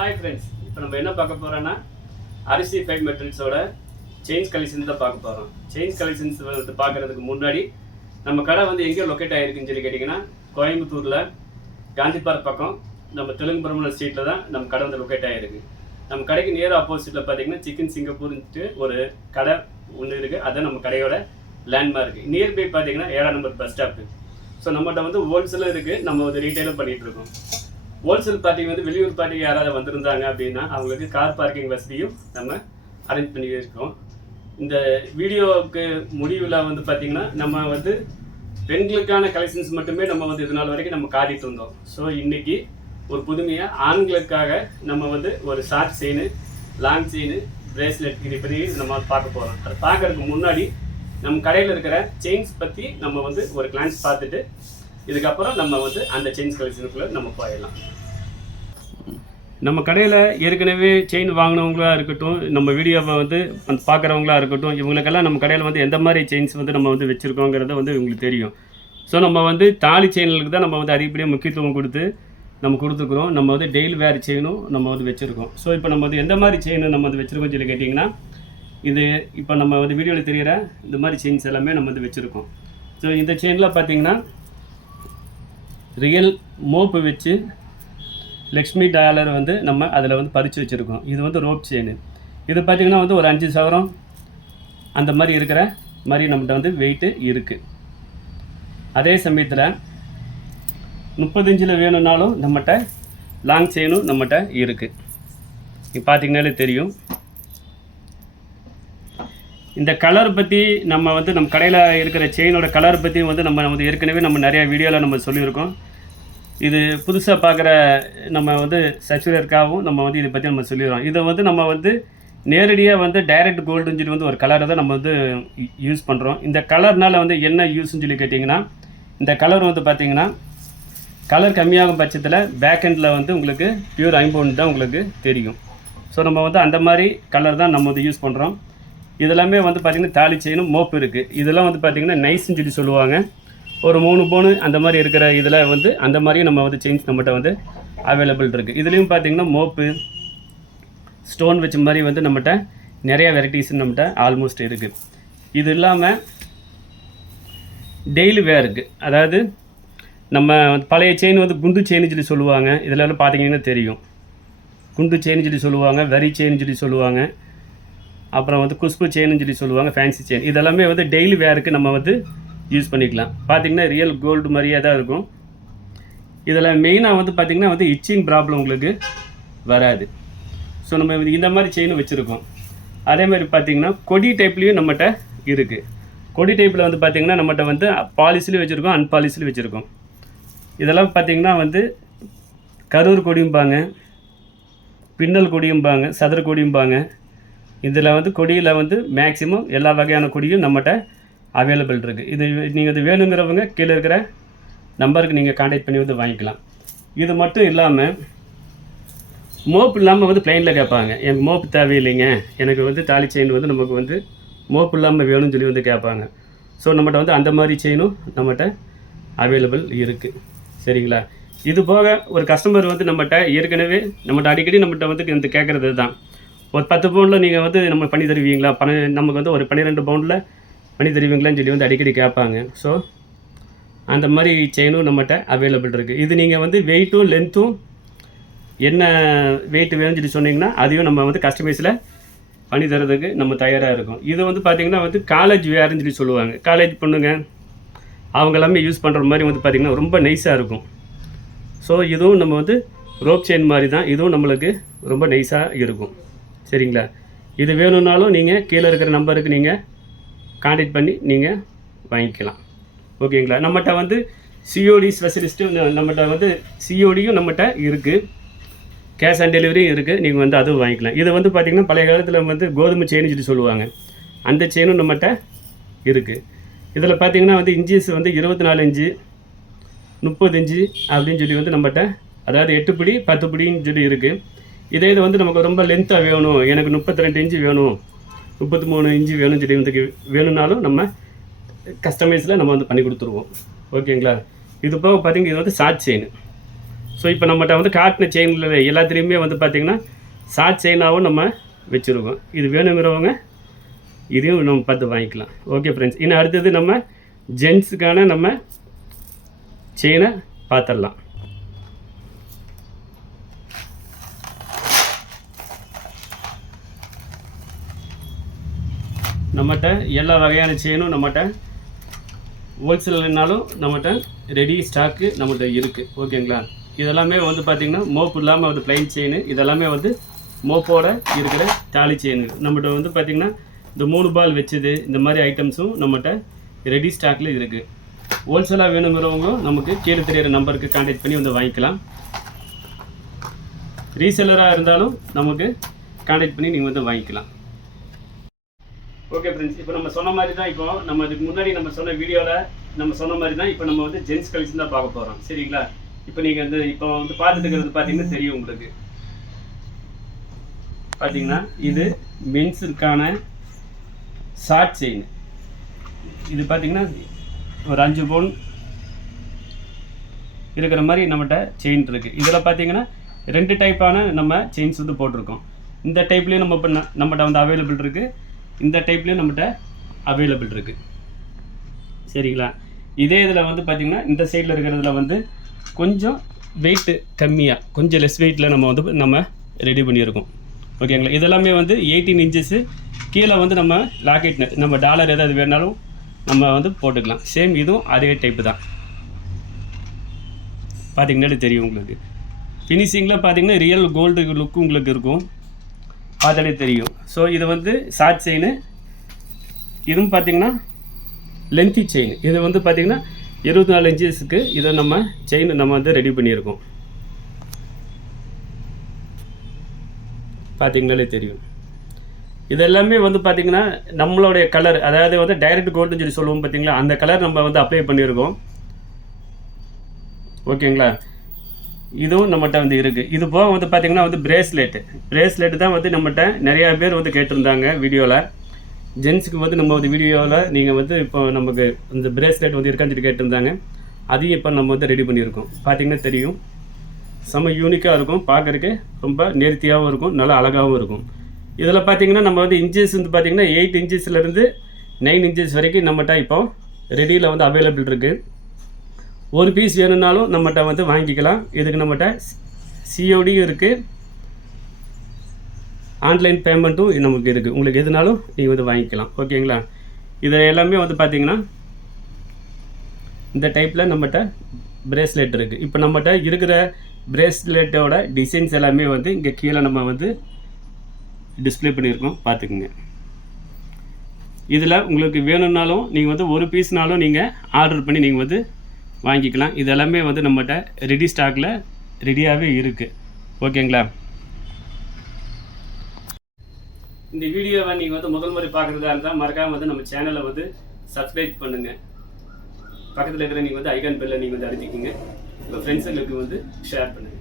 Hi friends, இப்போ நம்ம என்ன பார்க்க போகிறோன்னா அரிசி ஃபைவ் மெட்டல்ஸோட செயின்ஸ் கலெக்ஷன் தான் பார்க்க போகிறோம். செயின்ஸ் கலெக்ஷன்ஸ் வந்து பார்க்குறதுக்கு முன்னாடி நம்ம கடை வந்து எங்கேயோ லொக்கேட் ஆகிருக்குன்னு சொல்லி கேட்டிங்கன்னா, கோயம்புத்தூரில் காந்திபார்க் பக்கம் நம்ம தெலுங்குபுரம்ல ஸ்ட்ரீட்டில் தான் நம்ம கடை வந்து லொக்கேட் ஆகிருக்கு. நம்ம கடைக்கு நியர் ஆப்போசிட்டில் பார்த்தீங்கன்னா சிக்கன் சிங்கப்பூர்ன்ட்டு ஒரு கடை ஒன்று இருக்குது. அதுதான் நம்ம கடையோட லேண்ட்மார்க். நியர்பை பார்த்தீங்கன்னா 7ஆம் நம்பர் பஸ் ஸ்டாப்பு. ஸோ நம்மகிட்ட வந்து ஹோல்சேலும் இருக்குது, நம்ம வந்து ரீட்டைலும் பண்ணிகிட்ருக்கோம். ஹோல்சேல் பார்ட்டி வந்து வெளியூர் பார்ட்டிக்கு யாராவது வந்திருந்தாங்க அப்படின்னா அவங்களுக்கு கார் பார்க்கிங் வசதியும் நம்ம அரேஞ்ச் பண்ணி இருக்கோம். இந்த வீடியோவுக்கு முடிவில் வந்து பார்த்திங்கன்னா நம்ம வந்து பெண்களுக்கான கலெக்ஷன்ஸ் மட்டுமே நம்ம வந்து இது நாள் வரைக்கும் நம்ம காட்டிகிட்டு இருந்தோம். ஸோ இன்றைக்கி ஒரு புதுமையாக ஆண்களுக்காக நம்ம வந்து ஒரு short chain, long chain, bracelet இதை பற்றி நம்ம பார்க்க போகிறோம். அதை பார்க்கறதுக்கு முன்னாடி நம்ம கடையில் இருக்கிற செயின்ஸ் பற்றி நம்ம வந்து ஒரு கிளான்ஸ் பார்த்துட்டு இதுக்கப்புறம் நம்ம வந்து அந்த செயின்ஸ் கலெக்ஷனுக்குள்ளே நம்ம போயிடலாம். நம்ம கடையில் ஏற்கனவே செயின் வாங்கினவங்களா இருக்கட்டும், நம்ம வீடியோவை வந்து பார்க்குறவங்களா இருக்கட்டும், இவங்களுக்கெல்லாம் நம்ம கடையில் வந்து எந்த மாதிரி செயின்ஸ் வந்து நம்ம வந்து வச்சுருக்கோங்கிறத வந்து இவங்களுக்கு தெரியும். ஸோ நம்ம வந்து தாலி செயின்களுக்கு தான் நம்ம வந்து அதிகப்படியாக முக்கியத்துவம் கொடுத்து நம்ம கொடுத்துருக்குறோம். நம்ம வந்து டெய்லி வேர் செயினும் நம்ம வந்து வச்சுருக்கோம். ஸோ இப்போ நம்ம வந்து எந்த மாதிரி செயின் நம்ம வந்து வச்சுருக்கோம் சொல்லி கேட்டிங்கன்னா, இது இப்போ நம்ம வந்து வீடியோவில் தெரிகிற இந்த மாதிரி செயின்ஸ் எல்லாமே நம்ம வந்து வச்சுருக்கோம். ஸோ இந்த செயினில் பார்த்திங்கன்னா ரியல் மோப்பு வச்சு லக்ஷ்மி டாலர் வந்து நம்ம அதில் வந்து பறித்து வச்சுருக்கோம். இது வந்து ரோப் செயின். இது பார்த்திங்கன்னா வந்து ஒரு 5 சவரம் அந்த மாதிரி இருக்கிற மாதிரி நம்மகிட்ட வந்து வெயிட்டு இருக்குது. அதே சமயத்தில் 30 இன்ச்சில் வேணும்னாலும் நம்மகிட்ட லாங் செயினும் நம்மகிட்ட இருக்குது. இப்போ பார்த்திங்கனாலே தெரியும். இந்த கலர் பற்றி நம்ம வந்து நம்ம கடையில் இருக்கிற செயினோட கலர் பற்றி வந்து நம்ம வந்து ஏற்கனவே நம்ம நிறையா வீடியோவில் நம்ம சொல்லியிருக்கோம். இது புதுசாக பார்க்குற நம்ம வந்து சப்ஸ்கிரைபருக்காகவும் நம்ம வந்து இதை பற்றி நம்ம சொல்லிடுறோம். இதை வந்து நம்ம வந்து நேரடியாக வந்து டைரக்ட் கோல்டுன்னு சொல்லி வந்து ஒரு கலரை தான் நம்ம வந்து யூஸ் பண்ணுறோம். இந்த கலர்னால் வந்து என்ன யூஸ்ன்னு சொல்லி கேட்டிங்கன்னா, இந்த கலர் வந்து பார்த்திங்கன்னா கலர் கம்மியாகும் பட்சத்தில் பேக் எண்டில் வந்து உங்களுக்கு பியூர் ஐம்பொன் தான் உங்களுக்கு தெரியும். ஸோ நம்ம வந்து அந்த மாதிரி கலர் தான் நம்ம வந்து யூஸ் பண்ணுறோம். இதெல்லாமே வந்து பார்த்திங்கன்னா தாலி செயினும் மோப்பு இருக்குது. இதெல்லாம் வந்து பார்த்திங்கன்னா நைஸ்ன்னு சொல்லி சொல்லுவாங்க. ஒரு 3 பவுனு அந்த மாதிரி இருக்கிற இதில் வந்து அந்த மாதிரியும் நம்ம வந்து செயின்ஸ் நம்மகிட்ட வந்து அவைலபிள் இருக்குது. இதுலேயும் பார்த்திங்கன்னா மோப்பு ஸ்டோன் வச்ச மாதிரி வந்து நம்மகிட்ட நிறைய வெரைட்டிஸ் நம்மகிட்ட ஆல்மோஸ்ட் இருக்குது. இது இல்லாமல் டெய்லி வேருக்கு, அதாவது நம்ம பழைய செயின் வந்து குண்டு செயின்னு சொல்லி சொல்லுவாங்க. இதில் பார்த்திங்கன்னா தெரியும், குண்டு செயின்னு சொல்லி சொல்லுவாங்க, வரி செயின்னு சொல்லி சொல்லுவாங்க, அப்புறம் வந்து குஷ்பு செயின்னு சொல்லி சொல்லுவாங்க, ஃபேன்சி செயின். இதெல்லாமே வந்து டெய்லி வேருக்கு நம்ம வந்து யூஸ் பண்ணிக்கலாம். பார்த்திங்கன்னா ரியல் கோல்டு மாதிரியே தான் இருக்கும். இதில் மெயினாக வந்து பார்த்திங்கன்னா வந்து இச்சிங் ப்ராப்ளம் உங்களுக்கு வராது. ஸோ நம்ம இந்த மாதிரி செயினும் வச்சுருக்கோம். அதே மாதிரி பார்த்திங்கன்னா கொடி டைப்லேயும் நம்மகிட்ட இருக்குது. கொடி டைப்பில் வந்து பார்த்திங்கன்னா நம்மகிட்ட வந்து பாலிஷ்லேயும் வச்சுருக்கோம், அன்பாலிஷ்லேயும் வச்சுருக்கோம். இதெல்லாம் பார்த்திங்கன்னா வந்து கரூர் கொடியும்பாங்க, பின்னல் கொடியும்பாங்க, சதுர கொடியும்பாங்க. இதில் வந்து கொடியில் வந்து மேக்ஸிமம் எல்லா வகையான கொடியும் நம்மகிட்ட அவைலபிள் இருக்குது. இது நீங்கள் இது வேணுங்கிறவங்க கீழே இருக்கிற நம்பருக்கு நீங்கள் கான்டாக்ட் பண்ணி வந்து வாங்கிக்கலாம். இது மட்டும் இல்லாமல் மோப்பு இல்லாமல் வந்து ப்ளைனில் கேட்பாங்க, எனக்கு மோப்பு தேவையில்லைங்க, எனக்கு வந்து தாலி செயின் வந்து நமக்கு வந்து மோப்பு இல்லாமல் வேணும்னு சொல்லி வந்து கேட்பாங்க. ஸோ நம்மகிட்ட வந்து அந்த மாதிரி செயினும் நம்மகிட்ட அவைலபிள் இருக்குது. சரிங்களா? இது போக ஒரு கஸ்டமர் வந்து நம்மகிட்ட ஏற்கனவே நம்மகிட்ட அடிக்கடி நம்மகிட்ட வந்து இந்த கேட்குறது தான், ஒரு 10 பவுனில் நீங்கள் வந்து நம்ம பண்ணி தருவீங்களா, நமக்கு வந்து ஒரு 12 பவுனில் பண்ணி தருவீங்களான்னு சொல்லி வந்து அடிக்கடி கேட்பாங்க. ஸோ அந்த மாதிரி செயினும் நம்மகிட்ட அவைலபிள் இருக்குது. இது நீங்கள் வந்து வெயிட்டும் லென்த்தும் என்ன வெயிட் வேணும்னு சொல்லி சொன்னீங்கன்னா அதையும் நம்ம வந்து கஸ்டமைஸில் பண்ணி தரதுக்கு நம்ம தயாராக இருக்கும். இது வந்து பார்த்திங்கன்னா வந்து காலேஜ் வேர்னு சொல்லி சொல்லுவாங்க. காலேஜ் பொண்ணுங்க அவங்க எல்லாமே யூஸ் பண்ணுற மாதிரி வந்து பார்த்திங்கன்னா ரொம்ப நைஸாக இருக்கும். ஸோ இதுவும் நம்ம வந்து ரோப் செயின் மாதிரி தான், இதுவும் நம்மளுக்கு ரொம்ப நைஸாக இருக்கும். சரிங்களா? இது வேணும்னாலும் நீங்கள் கீழே இருக்கிற நம்பருக்கு நீங்கள் கான்டாக்ட் பண்ணி நீங்கள் வாங்கிக்கலாம். ஓகேங்களா? நம்மகிட்ட வந்து சிஓடி ஸ்பெஷலிஸ்ட்டும் நம்மகிட்ட வந்து சிஓடியும் நம்மகிட்ட இருக்குது, கேஷ் ஆன் டெலிவரியும் இருக்குது. நீங்கள் வந்து அதுவும் வாங்கிக்கலாம். இது வந்து பார்த்திங்கன்னா பழைய காலத்தில் வந்து கோதுமை செயின்னு சொல்லி சொல்லுவாங்க, அந்த செயினும் நம்மகிட்ட இருக்குது. இதில் பார்த்திங்கன்னா வந்து இன்ச்சஸ் வந்து 24 இன்ச்சு, 30 இன்ச்சு அப்படின்னு சொல்லி வந்து நம்மகிட்ட, அதாவது 8 பிடி 10 பிடின்னு சொல்லி இருக்குது. இதே இது வந்து நமக்கு ரொம்ப லென்த்தாக வேணும், எனக்கு 32 இன்ச்சு வேணும், 33 இன்ச்சு வேணும்னு சொல்லி வந்து வேணும்னாலும் நம்ம கஸ்டமைஸில் நம்ம வந்து பண்ணி கொடுத்துருவோம். ஓகேங்களா? இது போக பார்த்திங்கன்னா இது வந்து ஷார்ட் செயின். ஸோ இப்போ நம்மகிட்ட வந்து காட்டின செயினில் எல்லாத்துலேயுமே வந்து பார்த்திங்கன்னா ஷார்ட் செயினாகவும் நம்ம வச்சுருக்கோம். இது வேணுங்கிறவங்க இதையும் நம்ம பார்த்து வாங்கிக்கலாம். ஓகே ஃப்ரெண்ட்ஸ், இன்னும் அடுத்தது நம்ம ஜென்ஸுக்கான நம்ம செயினை பார்த்துடலாம். நம்மகிட்ட எல்லா வகையான செயினும் நம்மகிட்ட ஹோல்சேல்னாலும் நம்மகிட்ட ரெடி ஸ்டாக்கு நம்மகிட்ட இருக்குது. ஓகேங்களா, இதெல்லாமே வந்து பார்த்திங்கன்னா மோப்பு இல்லாமல் வந்து ப்ளைன் செயின், இதெல்லாமே வந்து மோப்போட இருக்கிற தாலி செயின். நம்மகிட்ட வந்து பார்த்திங்கன்னா இந்த 3 பால் வச்சது இந்த மாதிரி ஐட்டம்ஸும் நம்மகிட்ட ரெடி ஸ்டாக்கில் இருக்குது. ஹோல்சேலாக வேணுங்கிறவங்களும் நமக்கு கீழே தெரியிற நம்பருக்கு கான்டாக்ட் பண்ணி வந்து வாங்கிக்கலாம். ரீசெல்லராக இருந்தாலும் நமக்கு கான்டாக்ட் பண்ணி நீங்கள் வந்து வாங்கிக்கலாம். ஓகே ஃப்ரெண்ட்ஸ், இப்போ நம்ம சொன்ன மாதிரி தான், இப்போ நம்ம இதுக்கு முன்னாடி நம்ம சொன்ன வீடியோவில் நம்ம சொன்ன மாதிரி தான் இப்போ நம்ம வந்து ஜென்ஸ் கலெக்ஷன் தான் பார்க்க போகிறோம். சரிங்களா, இப்போ நீங்கள் வந்து இப்போ வந்து பார்த்துட்டு இருக்கிறது பார்த்தீங்கன்னா தெரியும் உங்களுக்கு. பார்த்தீங்கன்னா இது மென்ஸுக்கான ஷார்ட் செயின். இது பார்த்தீங்கன்னா ஒரு 5 பவுன் இருக்கிற மாதிரி நம்மகிட்ட செயின் இருக்குது. இதில் பார்த்தீங்கன்னா 2 டைப்பான நம்ம செயின்ஸ் வந்து போட்டிருக்கோம். இந்த டைப்லேயும் நம்ம இப்போ நம்மகிட்ட வந்து அவைலபிள் இருக்குது, இந்த டைப்லேயும் நம்மகிட்ட அவைலபிள் இருக்குது. சரிங்களா, இதே இதில் வந்து பார்த்திங்கன்னா இந்த சைடில் இருக்கிறதுல வந்து கொஞ்சம் வெயிட்டு கம்மியாக, கொஞ்சம் லெஸ் வெயிட்டில் நம்ம ரெடி பண்ணியிருக்கோம். ஓகேங்களா, இதெல்லாமே வந்து 18 இன்ச்சஸ்ஸு. கீழே வந்து நம்ம லாக்கெட் நெட், நம்ம டாலர் ஏதாவது வேணாலும் நம்ம வந்து போட்டுக்கலாம். சேம் இதுவும் அதே டைப்பு தான். பார்த்திங்கனாலே தெரியும் உங்களுக்கு. ஃபினிஷிங்கில் பார்த்திங்கன்னா ரியல் கோல்டு லுக்கு உங்களுக்கு இருக்கும், பார்த்தாலே தெரியும். ஸோ இது வந்து ஷார்ட் செயின். இதுவும் பார்த்திங்கன்னா லென்த்தி செயின். இது வந்து பார்த்திங்கன்னா 24 இன்ச்சஸ்க்கு இதை நம்ம செயின் நம்ம வந்து ரெடி பண்ணியிருக்கோம். பார்த்திங்கனாலே தெரியும். இதெல்லாமே வந்து பார்த்திங்கன்னா நம்மளுடைய கலர், அதாவது வந்து டைரக்ட் கோல்டுன்னு சொல்லி சொல்லுவோம் பார்த்திங்களா, அந்த கலர் நம்ம வந்து அப்ளை பண்ணியிருக்கோம். ஓகேங்களா, இதுவும் நம்மகிட்ட வந்து இருக்குது. இது போக வந்து பார்த்திங்கன்னா வந்து பிரேஸ்லெட்டு தான் வந்து நம்மகிட்ட நிறையா பேர் வந்து கேட்டிருந்தாங்க வீடியோவில். ஜென்ஸுக்கு வந்து நம்ம வந்து வீடியோவில் நீங்கள் வந்து இப்போ நமக்கு இந்த பிரேஸ்லெட் வந்து இருக்கான்னு சொல்லி கேட்டிருந்தாங்க. அதையும் இப்போ நம்ம வந்து ரெடி பண்ணியிருக்கோம். பார்த்திங்கன்னா தெரியும், செம்ம யூனிக்காக இருக்கும், பார்க்குறதுக்கு ரொம்ப நேர்த்தியாகவும் இருக்கும், நல்லா அழகாகவும் இருக்கும். இதில் பார்த்திங்கன்னா நம்ம வந்து இன்ச்சஸ் வந்து பார்த்திங்கன்னா 8 இன்ச்சஸ்லேருந்து 9 இன்ச்சஸ் வரைக்கும் நம்மகிட்ட இப்போ ரெடியில் வந்து அவைலபிள் இருக்குது. ஒரு பீஸ் வேணும்னாலும் நம்மகிட்ட வந்து வாங்கிக்கலாம். இதுக்கு நம்மகிட்ட சிஓடியும் இருக்குது, ஆன்லைன் பேமெண்ட்டும் நமக்கு இருக்குது. உங்களுக்கு எதுனாலும் நீங்கள் வந்து வாங்கிக்கலாம். ஓகேங்களா, இதை எல்லாமே வந்து பார்த்திங்கன்னா இந்த டைப்பில் நம்மகிட்ட பிரேஸ்லெட் இருக்குது. இப்போ நம்மகிட்ட இருக்கிற பிரேஸ்லெட்டோட டிசைன்ஸ் எல்லாமே வந்து இங்கே கீழே நம்ம வந்து டிஸ்பிளே பண்ணியிருக்கோம், பார்த்துக்குங்க. இதில் உங்களுக்கு வேணும்னாலும் நீங்கள் வந்து ஒரு பீஸ்னாலும் நீங்கள் ஆர்டர் பண்ணி நீங்கள் வந்து வாங்கிக்கலாம். இதெல்லாமே வந்து நம்மகிட்ட ரெடி ஸ்டாக்கில் ரெடியாகவே இருக்குது. ஓகேங்களா, இந்த வீடியோவை நீங்கள் வந்து முதல் முறை பார்க்குறதா இருந்தால் மறக்காமல் வந்து நம்ம சேனலை வந்து சப்ஸ்கிரைப் பண்ணுங்கள். பக்கத்தில் இருக்கிற நீங்கள் வந்து ஐகான் பெல்லை நீங்கள் வந்து அழுத்திக்கிங்க. உங்கள் ஃப்ரெண்ட்ஸுங்களுக்கு வந்து ஷேர் பண்ணுங்கள்.